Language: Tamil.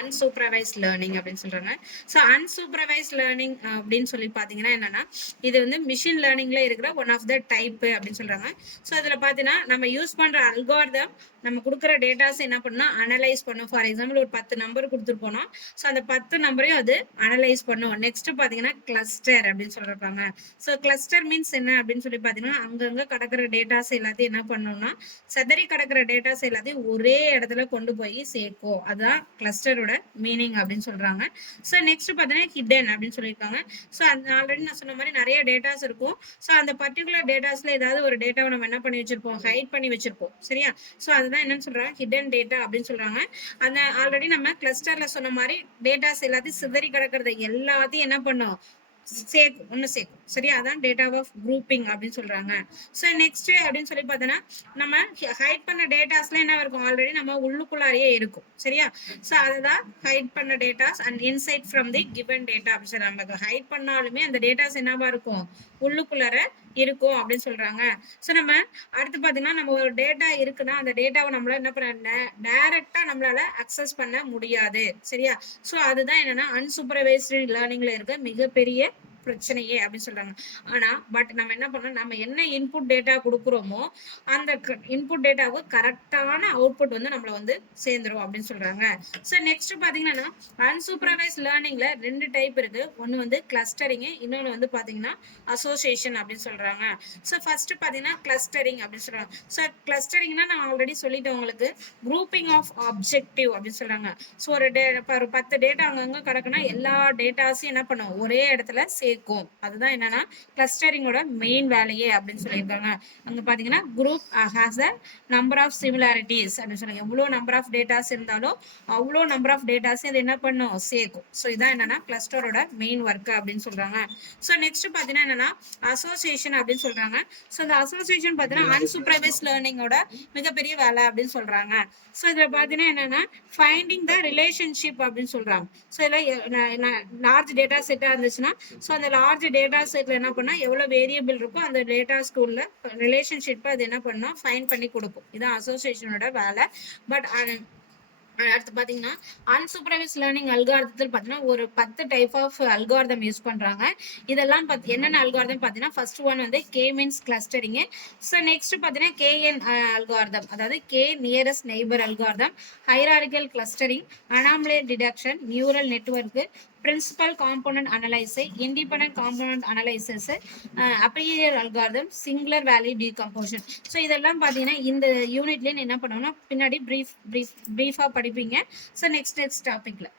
அன்சூப்பர்வைஸ்ட் லேர்னிங் அப்படின்னு சொல்றாங்க. ஸோ அன்சூப்பர்வைஸ்ட் லேர்னிங் அப்படின்னு சொல்லி பார்த்தீங்கன்னா என்னன்னா, இது வந்து மிஷின் லேர்னிங்ல இருக்கிற ஒன் ஆஃப் த டைப் அப்படின்னு சொல்றாங்க. ஸோ அதில் பார்த்தீங்கன்னா நம்ம யூஸ் பண்ற அல்காரிதம் நம்ம கொடுக்குற டேட்டாஸ் என்ன பண்ணா அனலைஸ் பண்ணும். ஃபார் எக்ஸாம்பிள் ஒரு 10 நம்பர் கொடுத்துருப்போம்னா ஸோ அந்த 10 நம்பரையும் அது அனலைஸ் பண்ணும். நெக்ஸ்ட் பார்த்தீங்கன்னா கிளஸ்டர் அப்படின்னு சொல்றாங்க. ஸோ கிளஸ்டர் மீன்ஸ் என்ன அப்படின்னு சொல்லி பார்த்தீங்கன்னா அங்கங்க கிடக்கிற டேட்டாஸ் எல்லாத்தையும் என்ன பண்ணணும்னா செதறி கிடக்கிற டேட்டாஸ் எல்லாத்தையும் ஒரே இடத்துல கொண்டு போய் சேர்க்கும். அதுதான் கிளஸ்டரோட மீனிங் அப்படின்னு சொல்றாங்க. ஸோ நெக்ஸ்ட் பார்த்தீங்கன்னா ஹிடன் அப்படின்னு சொல்லியிருக்காங்க. ஸோ ஆல்ரெடி நான் சொன்ன மாதிரி நிறைய டேட்டாஸ் இருக்கும். ஸோ அந்த பர்டிகுலர் டேட்டாஸ்ல ஏதாவது ஒரு டேட்டாவை நம்ம என்ன பண்ணி வச்சிருப்போம், ஹைட் பண்ணி வச்சிருப்போம். சரியா? ஸோ அதுதான் என்னன்னு சொல்றாங்க, ஹிடன் டேட்டா அப்படின்னு சொல்றாங்க. அந்த ஆல்ரெடி நம்ம கிளஸ்டர்ல சொன்ன மாதிரி டேட்டாஸ் எல்லாத்தையும் சிதறி கிடக்கிறத எல்லாத்தையும் என்ன பண்ணோம், சேர்க்கும், ஒன்று சேர்க்கும். சரியா? அதான் டேட்டா ஆஃப் குரூப்பிங் அப்படின்னு சொல்றாங்க. ஸோ நெக்ஸ்ட் அப்படின்னு சொல்லி பார்த்தோன்னா நம்ம ஹைட் பண்ண டேட்டாஸ்ல என்ன இருக்கும், ஆல்ரெடி நம்ம உள்ளுக்குள்ளாரியே இருக்கும். சரியா? ஸோ அதுதான் ஹைட் பண்ண datas and inside from the given data அப்படின்னு சொல்லி நமக்கு ஹைட் பண்ணாலுமே அந்த டேட்டாஸ் என்னவா இருக்கும், உள்ளுக்குள்ளார இருக்கும் அப்படின்னு சொல்றாங்க. ஸோ நம்ம அடுத்து பார்த்தீங்கன்னா நம்ம ஒரு டேட்டா இருக்குன்னா அந்த டேட்டாவை நம்மளால என்ன பண்ண டைரக்டா நம்மளால அக்சஸ் பண்ண முடியாது. சரியா? ஸோ அதுதான் என்னன்னா அன்சூப்பர்வைஸ்டு லேர்னிங்ல இருக்க மிகப்பெரிய பிரச்சனையே அப்படின்னு சொல்றாங்க. ஆனா பட் நம்ம என்ன பண்ணோம், நம்ம என்ன இன்புட் டேட்டா கொடுக்குறோமோ அந்த இன்புட் டேட்டாவுக்கு கரெக்டான அவுட்புட் வந்து நம்மள வந்து சேர்ந்துரும் அப்படின்னு சொல்றாங்க. ஸோ நெக்ஸ்ட் பாத்தீங்கன்னா அன்சூப்பர்வைஸ் லேர்னிங்ல 2 டைப் இருக்கு. ஒன்னு வந்து கிளஸ்டரிங், இன்னொன்னு வந்து பாத்தீங்கன்னா அசோசியேஷன் அப்படின்னு சொல்றாங்க. ஸோ ஃபர்ஸ்ட் பாத்தீங்கன்னா கிளஸ்டரிங் அப்படின்னு சொல்றாங்க. ஸோ கிளஸ்டரிங்னா நான் ஆல்ரெடி சொல்லிட்டேன் உங்களுக்கு, குரூப்பிங் ஆஃப் ஆப்ஜெக்டிவ் அப்படின்னு சொல்றாங்க. ஸோ ஒரு 10 டேட்டா அங்கங்க கிடக்குன்னா எல்லா டேட்டாஸையும் என்ன பண்ணும், ஒரே இடத்துல சேர்க்கும். அதுதான் என்னன்னா கிளஸ்டரிங்கோட மெயின் வேலையே அப்படின்னு சொல்லியிருக்காங்க. அங்க பாத்தீங்கன்னா group has a number of similarities அப்படின்னு சொல்லுங்க. எவ்வளோ நம்பர் ஆஃப் டேட்டாஸ் இருந்தாலும் அவ்வளோ நம்பர் ஆஃப் டேட்டாஸ் இது என்ன பண்ணும், சேர்க்கும். ஸோ இதான் என்னன்னா கிளஸ்டரோட மெயின் ஒர்க் அப்படின்னு சொல்றாங்க. ஸோ நெக்ஸ்ட் பாத்தீங்கன்னா என்னன்னா அசோசியேஷன் அப்படின்னு சொல்றாங்க. ஸோ இந்த அசோசியேஷன் பாத்தீங்கன்னா அன்சூப்பர்வைஸ் லேர்னிங்கோட மிகப்பெரிய வேலை அப்படின்னு சொல்றாங்க. ஸோ இதுல பாத்தீங்கன்னா என்னன்னா ஃபைண்டிங் த ரிலேஷன்ஷிப் அப்படின்னு சொல்றாங்க. ஸோ இதில் லார்ஜ் டேட்டா செட்டாக இருந்துச்சுன்னா ஸோ அந்த லார்ஜ் டேட்டா செட்டில் என்ன பண்ணால் எவ்வளோ வேரியபிள் இருக்கோ அந்த டேட்டா ஸ்கூலில் ரிலேஷன்ஷிப்பை அது என்ன பண்ணால் ஃபைன் பண்ணி கொடுக்கும். இதுதான் அசோசியேஷனோட வேலை. பட் அடுத்து பார்த்தீங்கன்னா அன்சூப்பர்வைஸ் லேர்னிங் அல்காரிதத்தில் பார்த்தீங்கன்னா ஒரு 10 டைப் ஆஃப் அல்காரிதம் யூஸ் பண்ணுறாங்க. இதெல்லாம் என்னென்ன அல்காரிதம் பார்த்தீங்கன்னா ஃபர்ஸ்ட் ஒன் வந்து K means clustering. So next பார்த்தீங்கன்னா கேஎன் அல்காரிதம், அதாவது K nearest neighbour algorithm, hierarchical clustering, anomaly detection, neural network, principal component analysis, independent component analysis, apriori algorithm, singular value decomposition. So இதெல்லாம் பார்த்தீங்கன்னா இந்த யூனிட்லேயே என்ன பண்ணுவோம்னா பின்னாடி பிரீஃபாக படிப்பீங்க. ஸோ நெக்ஸ்ட் டாபிக்ல